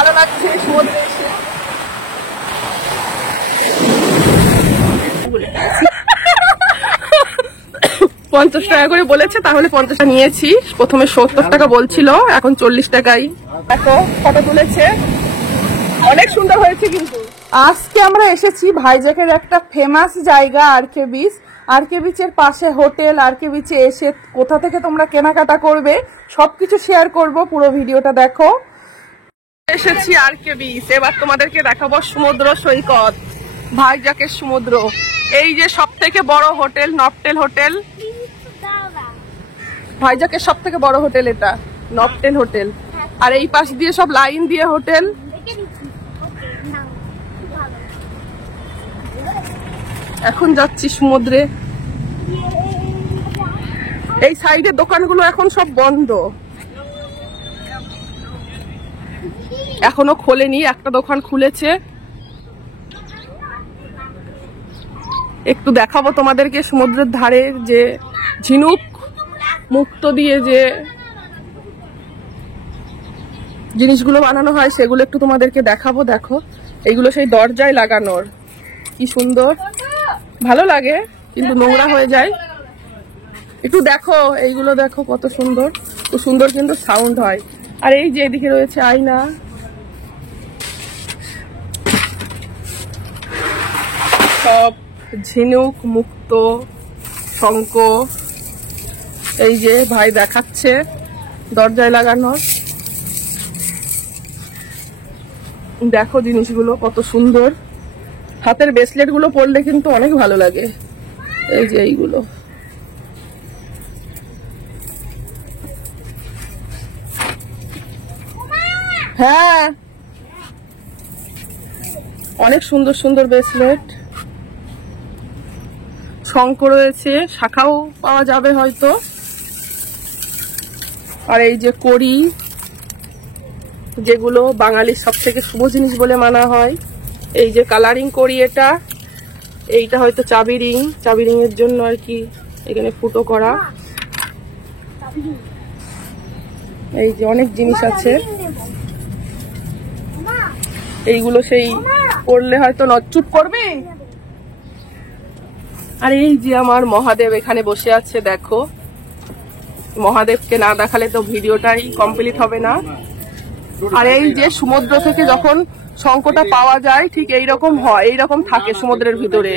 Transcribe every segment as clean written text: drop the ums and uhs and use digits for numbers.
ভালো লাগছে সমুদ্রে এসে। 50 টাকা করে বলেছে, তাহলে 50 টাকা নিয়েছি। প্রথমে 70 টাকা বলছিল, এখন 40 টাকাই। দেখো ফটো তুলেছে, অনেক সুন্দর হয়েছে। কিন্তু আজকে আমরা এসেছি ভাইজ্যাকের একটা ফেমাস জায়গা আরকে বিচ। আরকে বিচের পাশে হোটেল। আরকে বিচে এসে কোথা থেকে তোমরা কেনাকাটা করবে সবকিছু শেয়ার করব, পুরো ভিডিওটা দেখো। এসেছি আরকে বিচ, এবার তোমাদেরকে দেখাবো সমুদ্র সৈকত, ভাইজ্যাকের সমুদ্র। এই যে সব থেকে বড় হোটেল নভটেল হোটেল, ভাইজ্যাকের সব থেকে বড় হোটেল এটা নভটেল হোটেল। আর এই পাশ দিয়ে সব লাইন দিয়ে হোটেল। এখন যাচ্ছি সমুদ্রে। এই সাইডের দোকানগুলো এখন সব বন্ধ, এখনো খোলেনি, একটা দোকান খুলেছে। একটু দেখাবো তোমাদেরকে সমুদ্রের ধারে যে ঝিনুক মুক্তো দিয়ে যে জিনিসগুলো বানানো হয় সেগুলো একটু তোমাদেরকে দেখাবো। দেখো এইগুলো সেই দরজায় লাগানোর, কি সুন্দর, ভালো লাগে কিন্তু নোংরা হয়ে যায়। একটু দেখো এইগুলো, দেখো কত সুন্দর, খুব সুন্দর কিন্তু সাউন্ড হয়। আর এই যে এদিকে রয়েছে আয়না, সব ঝিনুক মুক্ত শঙ্খ। এই যে ভাই দেখাচ্ছে দরজায় লাগানোর, দেখো জিনিসগুলো কত সুন্দর। হাতের ব্রেসলেট গুলো পরলে কিন্তু অনেক ভালো লাগে। এই যে এইগুলো, হ্যাঁ অনেক সুন্দর সুন্দর ব্রেসলেট। শঙ্খ রয়েছে, শাখাও পাওয়া যাবে হয়তো। আর এই যে কড়ি, যেগুলো বাঙালির সব থেকে শুভ জিনিস বলে মানা হয়। এই যে কালারিং কড়ি, এটা এইটা হয়তো চাবি রিং, চাবি রিং এর জন্য আর কি এখানে ফুটো করা। এই যে অনেক জিনিস আছে, এইগুলো সেই পড়লে হয়তো নচ্চুট করবে। আর এই যে আমার মহাদেব এখানে বসে আছে, দেখো মহাদেবকে না দেখালে তো ভিডিওটাই কমপ্লিট হবে না। আর এই যে সমুদ্র থেকে যখন শঙ্খটা পাওয়া যায় ঠিক এইরকম হয়, এইরকম থাকে সমুদ্রের ভিতরে।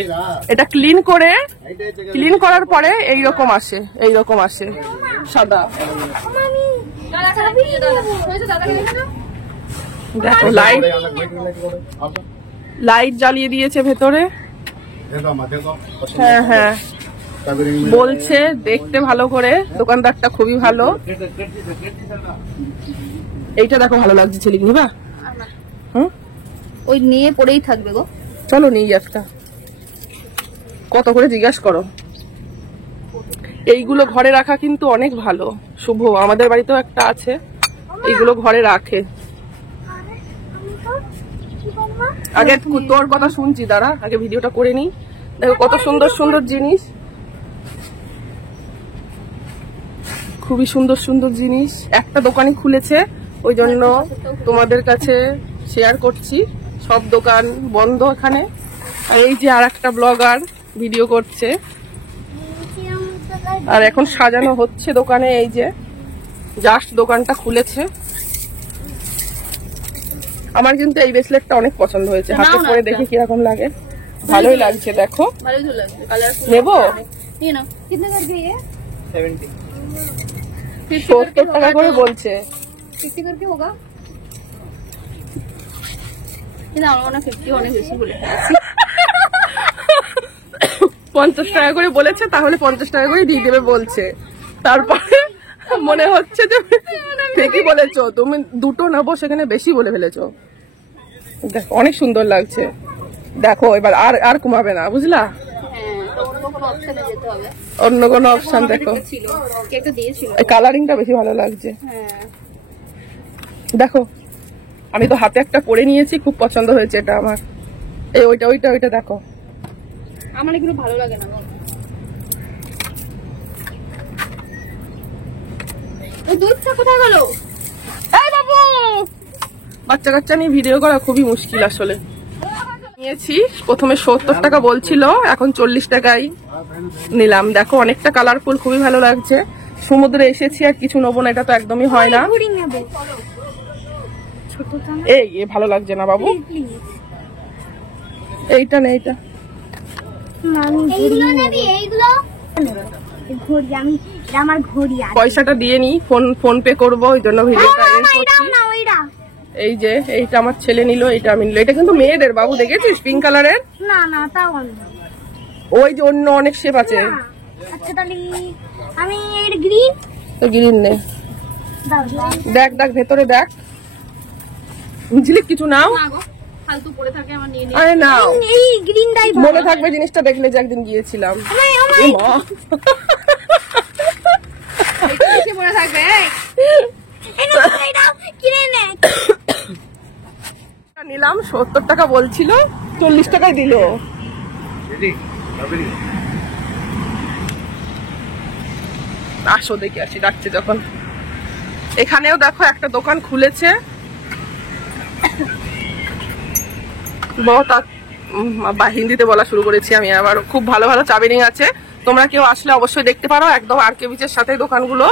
এটা ক্লিন করার পরে এইরকম আসে, এইরকম আসে সাদা। দেখো লাইট জ্বালিয়ে দিয়েছে ভেতরে। হ্যাঁ হ্যাঁ বলছে দেখতে ভালো করে, দোকানদারটা খুবই ভালো। এইটা দেখো ভালো লাগছে, ছেলে নিবা? ওই নিয়ে পড়েই থাকবে গো। চলো নিই একটা, কত করে জিজ্ঞাসা করো। এইগুলো ঘরে রাখা কিন্তু অনেক ভালো, শুভ। আমাদের বাড়িতেও একটা আছে, এইগুলো ঘরে রাখে। আগে তোর কথা শুনছি, দাঁড়া আগে ভিডিওটা করে নি। দেখো কত সুন্দর সুন্দর জিনিস, খুবই সুন্দর সুন্দর জিনিস। একটা দোকানই খুলেছে, ওই জন্য তোমাদের কাছে শেয়ার করছি। সব দোকান বন্ধ এখানে। আর এই যে আর একটা ব্লগার ভিডিও করছে, আর এখন সাজানো হচ্ছে দোকানে। এই যে জাস্ট দোকানটা খুলেছে। আমার কিন্তু এই ব্রেসলেটটা অনেক পছন্দ হয়েছে, হাতে পরে দেখি কিরকম লাগে। ভালোই লাগছে, দেখো নেবো। 70 টাকা করে বলছে। 50 টাকা করে বলেছে, তাহলে 50 টাকা করে দিয়ে দেবে বলছে। তারপরে মনে হচ্ছে যে ঠিকই বলেছো, তুমি দুটো নেবো সেখানে বেশি বলে ফেলেছো। দেখো অনেক সুন্দর লাগছে। দেখো এবার আর কমাবে না, বুঝলা? অন্য কোনো অপশন দেখো। কালারিংটা বেশি ভালো লাগছে। দেখো আমি তো হাতে একটা পরে নিয়েছি, খুব পছন্দ হয়েছে এটা আমার। এই ওইটা ওইটা ওইটা দেখো, আমার এগুলো ভালো লাগে না। ওই দুধটা কোথায় গেল? এই বাবু বাচ্চা কাচ্চা নিয়ে ভিডিও করা খুবই মুশকিল আসলে। নিয়েছি, প্রথমে 70 টাকা বলছিল, এখন 40 টাকায় নিলাম। দেখো অনেকটা কালারফুল, খুবই ভালো লাগছে। সমুদ্রে এসেছি আর কিছু নেবো না, এটা তো একদমই হয় না। এই ভালো লাগছে না বাবু, এইটা না এইটা। পয়সাটা দিয়ে নি, ফোন পে করবো, ওই জন্য ভিডিওটা এন্ড করছি। এই যে এইটা আমার ছেলে নিল, এইটা আমি নিল। এটা কিন্তু মেয়েদের বাবু, দেখেছিস পিঙ্ক কালারের? না না তাও ওই যে অন্য অনেক শেপ আছে। আচ্ছা তাহলে আমি এর গ্রিন তো গ্রিন নে, দেখ দেখ ভেতরে দেখ, বুঝলি কিছু নাও। ফালতু পড়ে থাকে আমার নিয়ে নে। আরে নাও, এই গ্রিনটাই মনে থাকবে জিনিসটা দেখলে যে একদিন গিয়েছিলাম। এ মা, এটা বেশি মনে থাকবে। এটা কিনে নে। নিলাম, 70 টাকা বলছিল, 40 টাকায় দিল। আসো দেখে আসি, ডাকছে যখন। এখানেও দেখো একটা দোকান খুলেছে, হিন্দিতে বলা শুরু করেছি আমি আবার। খুব ভালো ভালো চাবিরিং আছে, তোমরা কেউ আসলে অবশ্যই দেখতে পারো। একদম আরকে বিচের সাথে দোকানগুলো,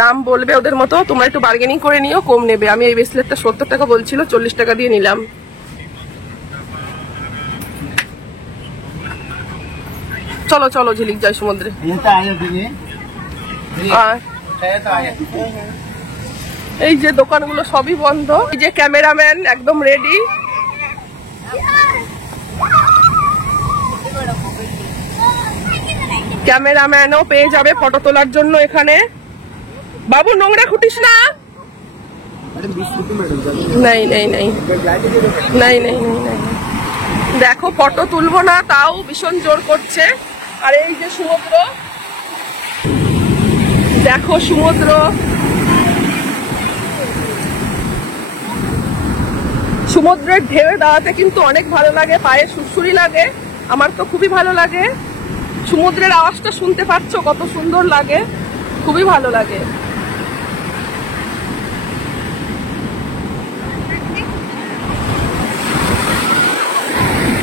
দাম বলবে ওদের মতো, তোমরা একটু বার্গেনিং করে নিও, কম নেবে। আমি এই ব্রেসলেটটা 70 টাকা বলছিল, 40 টাকা দিয়ে নিলাম। চলো চলো ঝিলিক যাই সমুদ্রে। এই যে দোকানগুলো সবই বন্ধ। এই যে ক্যামেরাম্যান একদম রেডি। ক্যামেরাম্যানও পেয়ে যাবে ফটো তোলার জন্য এখানে। বাবু নোংরা খুঁটিস না। নাই নাই নাই নাই নাই নাই, দেখো ফটো তুলবো না তাও ভীষণ জোর করছে। আর এই যে সমুদ্র, দেখো সমুদ্র, সমুদ্রের ঢেউয়ে দাঁড়াতে কিন্তু অনেক ভালো লাগে, পায়ে সুরসুরি লাগে। আমার তো খুবই ভালো লাগে। সমুদ্রের আওয়াজটা শুনতে পাচ্ছ কত সুন্দর লাগে, খুবই ভালো লাগে।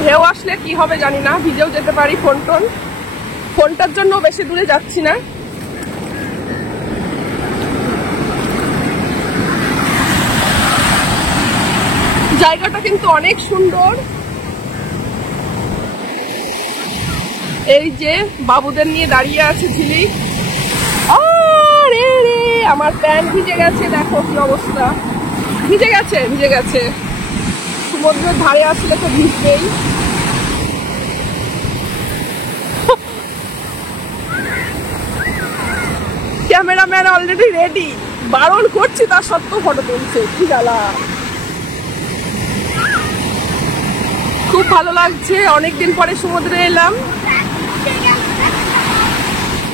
ঢেউ আসলে কি হবে জানি না, ভিজেও যেতে পারি। ফোনটার জন্য বেশি দূরে যাচ্ছি না। জায়গাটা কিন্তু অনেক সুন্দর। এই যে বাবুদের নিয়ে দাঁড়িয়ে আছে ঝিলিক। আরে রে, আমার প্যান্ট ভিজে গেছে, দেখো কি অবস্থা, ভিজে গেছে ভিজে গেছে। সমুদ্রের ধারে আসলে তো ভিজবেই। ক্যামেরাম্যান অলরেডি রেডি, বারণ করছি তার সত্ত্বেও ফটো তুলছে, কি জ্বালা। খুব ভালো লাগছে, অনেকদিন পরে সমুদ্রে এলাম।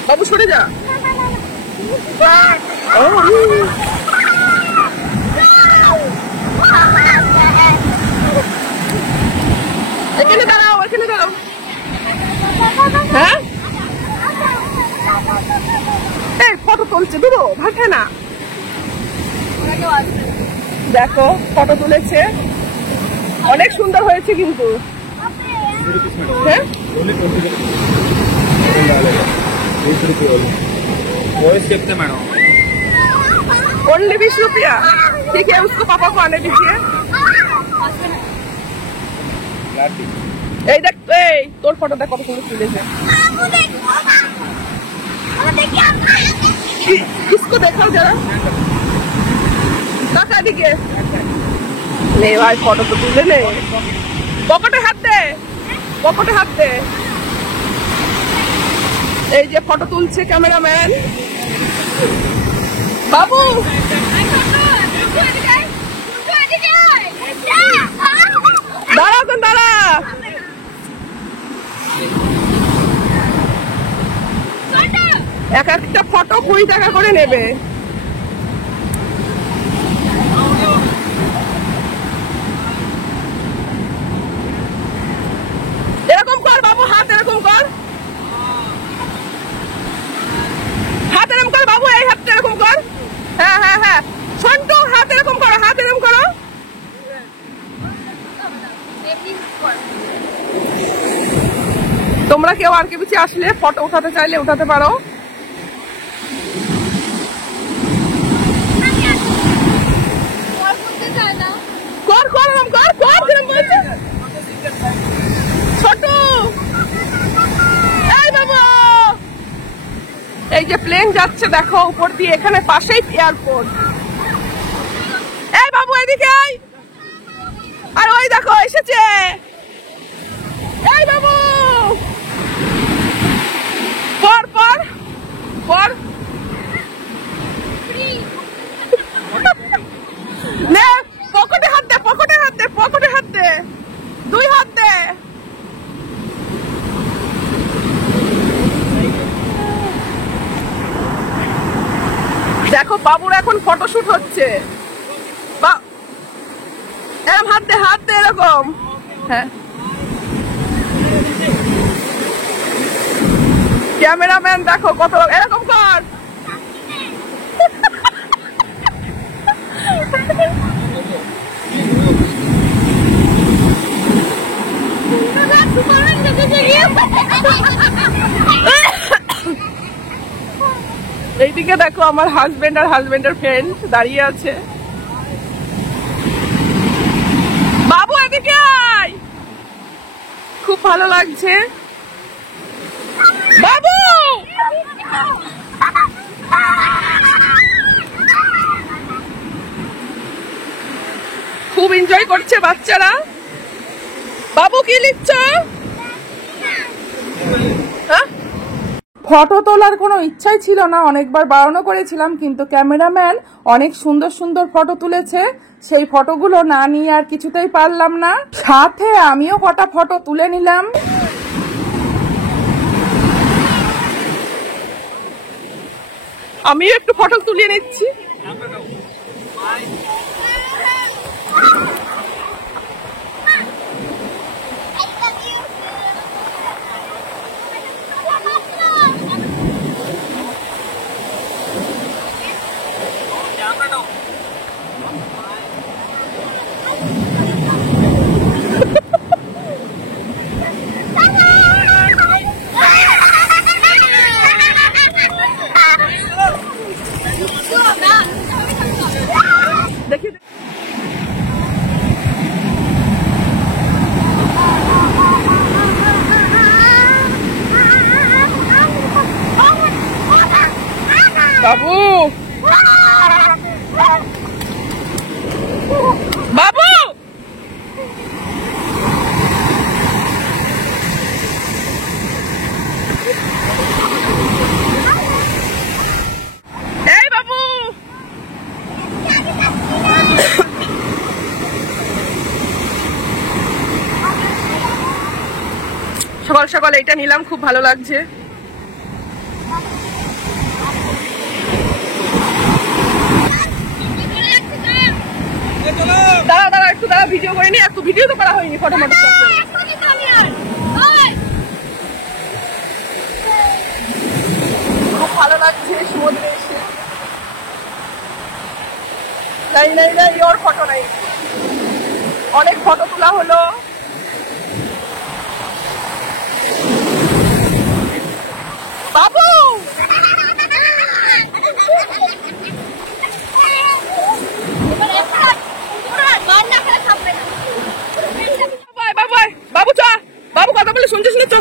বাবু সরে যা। এখানে দাঁড়াও, এখানে দাঁড়াও। হ্যাঁ এই ফটো তুলছে, দুটো ভাগে না। দেখো ফটো তুলেছে, অনেক সুন্দর হয়েছে কিন্তু। হ্যাঁ ओनली 20 रुपया, ठीक है। उसको पापा को आने दीजिए। এই দেখ, এই তোর ফটোটা কত সুন্দর তুলেছে। इसको देखाओ जरा, কাকা দিকে নে ভাই, ফটো তো তুলে নে। পকেটে হাত দে, পকেটে হাত দে। এই যে ফটো তুলছে ক্যামেরাম্যান বাবু। দাঁড়া তো, দাঁড়া। এক একটা ফটো 20 টাকা করে নেবে। এরকম কর বাবু, হাত এরকম কর, হাত এরকম কর বাবু, এই হাতটা এরকম কর। হ্যাঁ হ্যাঁ হ্যাঁ, সন্টু হাত এরকম করো, হাত এরকম করো। কেউ আর কে পিছিয়ে আসলে ফটো উঠাতে চাইলে উঠাতে পারো। কর কর কর কর ছোট এই বাবা, এই যে প্লেন যাচ্ছে দেখো উপর দিয়ে, এখানে পাশেই এয়ারপোর্ট। এই বাবু এদিকে আয়, আর ওই দেখো এসেছে। এই বাবু পর পর পর, নে পকেটে হাত দে, পকেটে হাত দে, পকেটে হাত দে, 2 হাত দে। দেখো বাবুর এখন ফটোশুট হচ্ছে। এরকম হাত দে, হাত দে এরকম। হ্যাঁ, ক্যামেরাম্যান দেখো কত এরকম কর। এইদিকে দেখো আমার হাজবেন্ড আর হাজবেন্ডের ফ্রেন্ড দাঁড়িয়ে আছে। বাবু এদিকে আয়, খুব ভালো লাগছে। বাবু খুব এনজয় করছে বাচ্চারা। বাবু কি লিখছ? ফটো তোলার কোনো ইচ্ছাই ছিল না, অনেকবার বারণও করেছিলাম, কিন্তু ক্যামেরাম্যান অনেক সুন্দর সুন্দর ফটো তুলেছে, সেই ফটোগুলো না নিয়ে আর কিছুতেই পারলাম না। সাথে আমিও কটা ফটো তুলে নিলাম। আমিও একটু ফটো তুলে নিচ্ছি। দেখি বাবু, বাবু এই বাবু, সকাল সকাল এইটা নিলাম, খুব ভালো লাগছে। দাঁড়া দাঁড়া একটু দাঁড়া, ভিডিও করে নি, একটু ভিডিও তো করা হয়নি, ফটো মটো খুব ভালো লাগছে সমুদ্রে এসে। নাই নাই নাই, ওর ফটো নাই, অনেক ফটো তোলা হলো। বাবু বাবু চ, বাবু কথা বলে শুনছিস না, চ।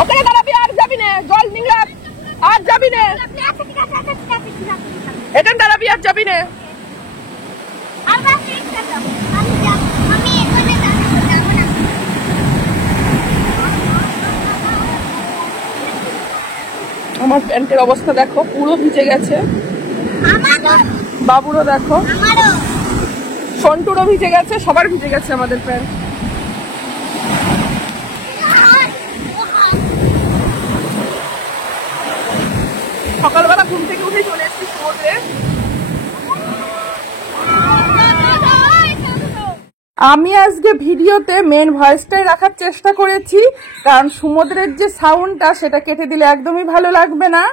ওখানে দাঁড়াবি, আর যাবি না, জল নিয়ে আর যাবি না, এটা দাঁড়াবি আর যাবি না। আমার প্যান্টের অবস্থা দেখো, পুরো ভিজে গেছে। বাবুরও দেখো, সন্টুরও ভিজে গেছে, সবার ভিজে গেছে আমাদের প্যান্ট। সকালবেলা ঘুম থেকে উঠে চলে এসেছি সমুদ্রে। আমি আজকে ভিডিওতে মেন ভয়েসটাই রাখার চেষ্টা করেছি, কারণ সমুদ্রের যে সাউন্ডটা সেটা কেটে দিলে একদমই ভালো লাগবে না।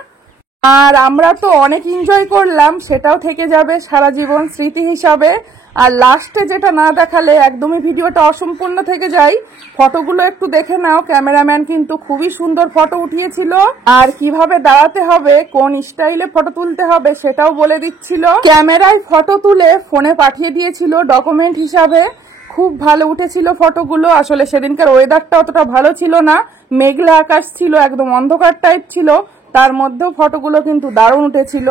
আর আমরা তো অনেক এনজয় করলাম, সেটাও থেকে যাবে সারা জীবন স্মৃতি হিসাবে। আর লাস্টে যেটা না দেখালে একদমই ভিডিওটা অসম্পূর্ণ থেকে যায়, ফটোগুলো একটু দেখে নাও। ক্যামেরাম্যান কিন্তু খুবই সুন্দর ফটো উঠিয়েছিল, আর কিভাবে দাঁড়াতে হবে, কোন স্টাইলে ফটো তুলতে হবে সেটাও বলে দিচ্ছিল। ক্যামেরায় ফটো তুলে ফোনে পাঠিয়ে দিয়েছিল ডকুমেন্ট হিসাবে। খুব ভালো উঠেছিল ফটোগুলো। আসলে সেদিনকার ওয়েদারটা অতটা ভালো ছিল না, মেঘলা আকাশ ছিল, একদম অন্ধকার টাইপ ছিল, তার মধ্যেও ফটোগুলো কিন্তু দারুণ উঠেছিল।